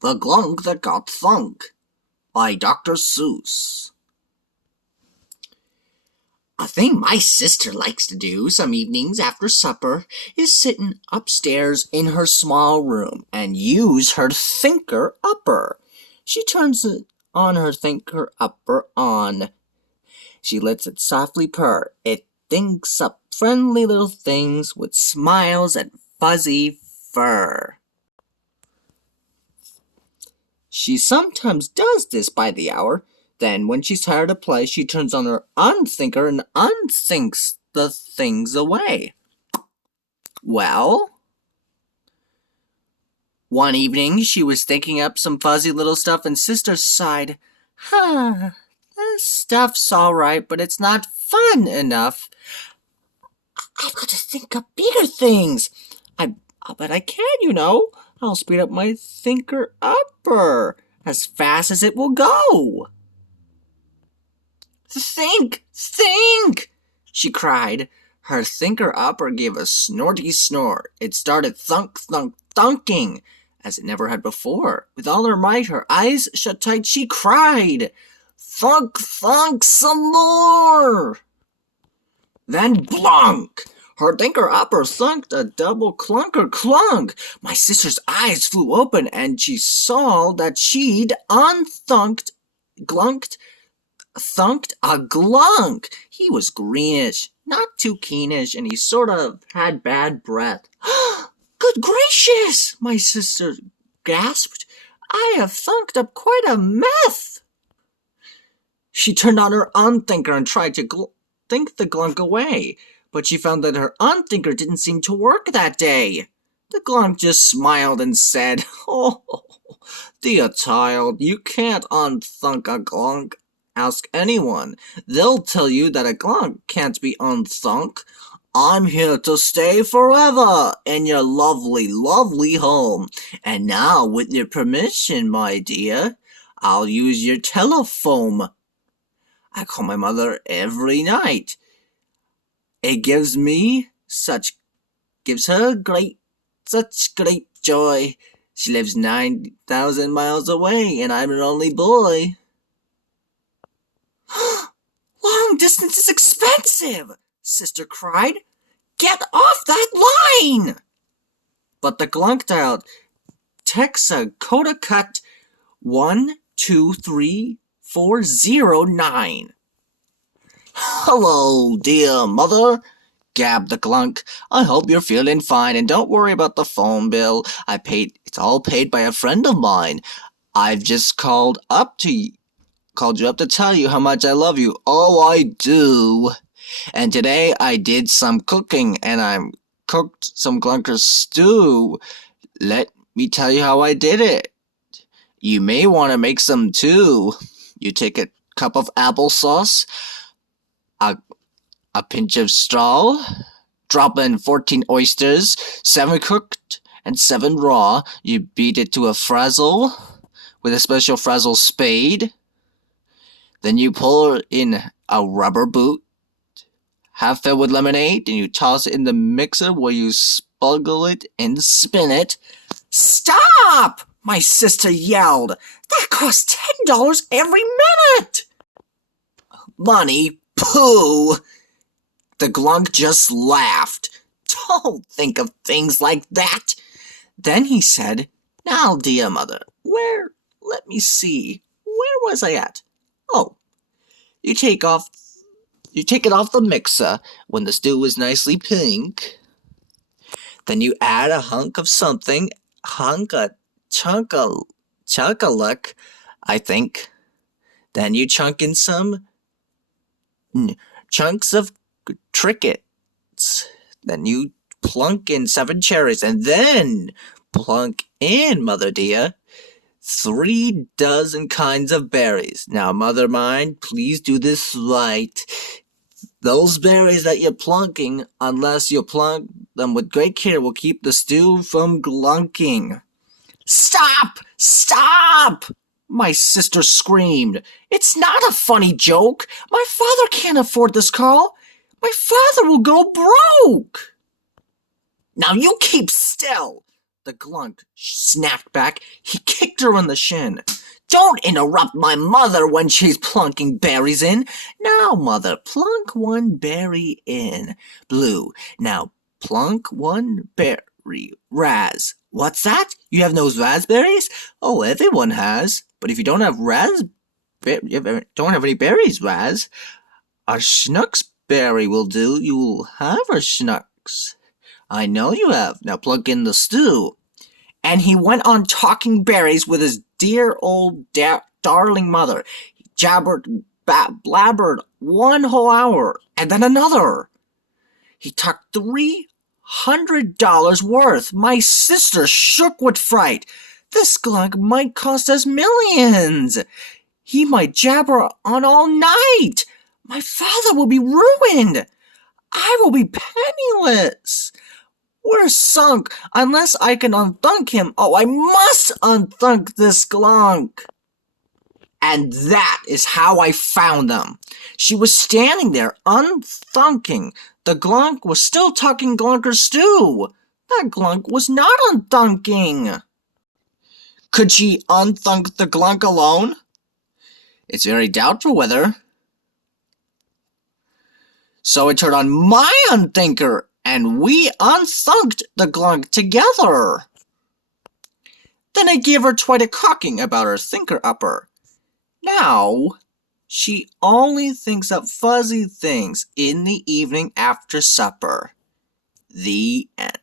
The Glunk That Got Thunk by Dr. Seuss. A thing my sister likes to do some evenings after supper is sitting upstairs in her small room and use her thinker upper. She turns on her thinker upper on. She lets it softly purr. It thinks up friendly little things with smiles and fuzzy fur. She sometimes does this by the hour. Then, when she's tired of play, she turns on her unthinker and unthinks the things away. Well, one evening she was thinking up some fuzzy little stuff and Sister sighed, this stuff's all right, but it's not fun enough. I've got to think up bigger things. I'll bet I can, you know. I'll speed up my thinker upper as fast as it will go. Think! She cried. Her thinker upper gave a snorty snort. It started thunking, as it never had before. With all her might, her eyes shut tight, she cried, thunk, some more! Then blunk! Her thinker upper thunked a double clunker clunk. My sister's eyes flew open, and she saw that she'd thunked a glunk. He was greenish, not too keenish, and he sort of had bad breath. Good gracious, my sister gasped. I have thunked up quite a mess. She turned on her unthinker and tried to think the glunk away, but she found that her unthinker didn't seem to work that day. The glunk just smiled and said, Oh, dear child, you can't unthunk a glunk. Ask anyone. They'll tell you that a glunk can't be unthunk. I'm here to stay forever in your lovely, lovely home. And now, with your permission, my dear, I'll use your telephone. I call my mother every night. It gives her such great joy. She lives 9,000 miles away, and I'm an only boy. Long distance is expensive, Sister cried. Get off that line! But the glunk dialed Texa Coda Cut 123409. Hello, dear mother, gabbed the glunk. I hope you're feeling fine, and don't worry about the phone bill. It's all paid by a friend of mine. I've just called you up to tell you how much I love you. Oh, I do. And today I did some cooking, and I cooked some glunker stew. Let me tell you how I did it. You may want to make some too. You take a cup of applesauce, a pinch of straw, drop in 14 oysters, 7 cooked and 7 raw. You beat it to a frazzle with a special frazzle spade. Then you pour in a rubber boot, half filled with lemonade, and you toss it in the mixer where you spuggle it and spin it. Stop! My sister yelled. That costs $10 every minute! Money? Pooh! The glunk just laughed. Don't think of things like that. Then he said, Now, dear mother, let me see, where was I at? Oh, you take it off the mixer when the stew is nicely pink. Then you add a hunk of something, chunk of luck, I think. Then you chunk in some chunks of trinkets. Then you plunk in 7 cherries, and then plunk in, mother dear, 3 dozen kinds of berries. Now, mother mine, please do this right. Those berries that you're plunking, unless you plunk them with great care, will keep the stew from glunking. Stop! My sister screamed. It's not a funny joke. My father can't afford this call. My father will go broke. Now you keep still. The Glunk snapped back. He kicked her on the shin. Don't interrupt my mother when she's plunking berries in. Now, mother, plunk one berry in. Blue, now plunk one berry. Raz, what's that? You have no raspberries? Oh, everyone has. But if you don't have don't have any berries, Raz, a Schnucks berry will do. You'll have a Schnucks. I know you have. Now plug in the stew. And he went on talking berries with his dear old darling mother. He blabbered one whole hour, and then another. He talked $300 worth. My sister shook with fright. This Glunk might cost us millions. He might jabber on all night. My father will be ruined. I will be penniless. We're sunk unless I can unthunk him. Oh, I must unthunk this Glunk. And that is how I found them. She was standing there, unthunking. The Glunk was still talking Glunker stew. That Glunk was not unthunking. Could she unthunk the Glunk alone? It's very doubtful whether. So I turned on my unthinker, and we unthunked the Glunk together. Then I gave her quite a cocking about her thinker-upper. Now, she only thinks up fuzzy things in the evening after supper. The end.